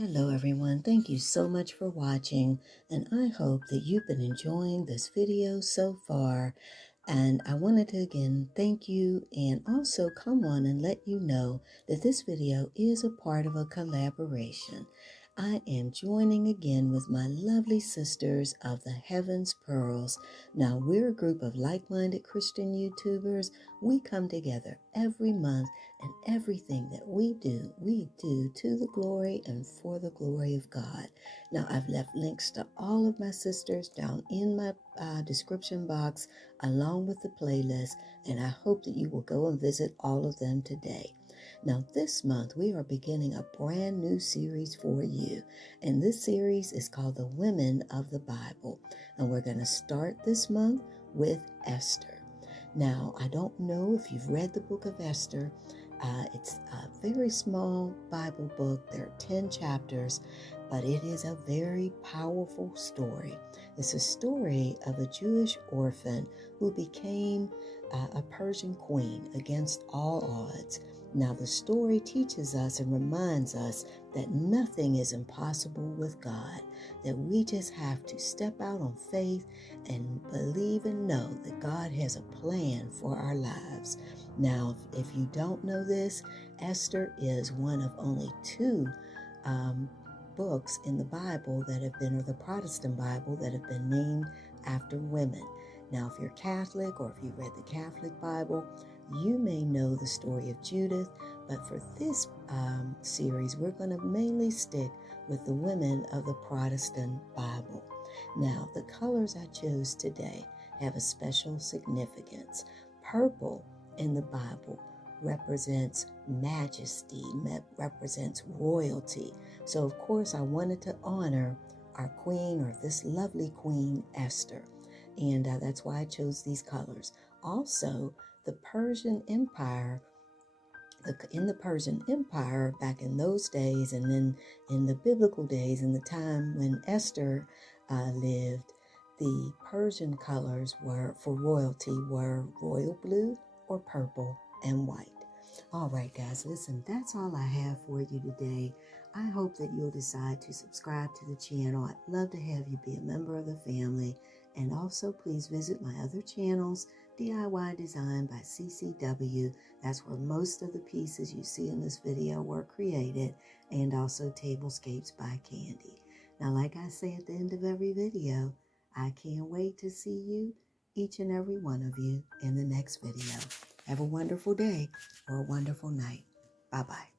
Hello everyone, thank you so much for watching, and I hope that you've been enjoying this video so far. And I wanted to again thank you and also come on and let you know that this video is a part of a collaboration. I am joining again with my lovely sisters of the Heavens Pearls. Now, we're a group of like-minded Christian YouTubers. We come together every month, and everything that we do to the glory and for the glory of God. Now, I've left links to all of my sisters down in my description box, along with the playlist, and I hope that you will go and visit all of them today. Now, this month, we are beginning a brand new series for you, and this series is called The Women of the Bible, and we're going to start this month with Esther. Now, I don't know if you've read the book of Esther. It's a very small Bible book. There are 10 chapters, but it is a very powerful story. It's a story of a Jewish orphan who became a Persian queen against all odds. Now, the story teaches us and reminds us that nothing is impossible with God, that we just have to step out on faith and believe and know that God has a plan for our lives. Now, if you don't know this, Esther is one of only two books in the Bible that have been, or the Protestant Bible, that have been named after women. Now, if you're Catholic or if you read the Catholic Bible, you may know the story of Judith, but for this series, we're going to mainly stick with the women of the Protestant Bible. Now, the colors I chose today have a special significance. Purple in the Bible represents majesty, represents royalty. So, of course, I wanted to honor our queen, or this lovely queen, Esther. And that's why I chose these colors. Also, the Persian Empire, in the Persian Empire back in those days, and then in the biblical days, in the time when Esther lived, the Persian colors were for royalty were royal blue or purple and white. All right, guys, listen, that's all I have for you today. I hope that you'll decide to subscribe to the channel. I'd love to have you be a member of the family. And also, please visit my other channels, DIY Design by CCW. That's where most of the pieces you see in this video were created. And also Tablescapes by Candy. Now, like I say at the end of every video, I can't wait to see you, each and every one of you, in the next video. Have a wonderful day or a wonderful night. Bye-bye.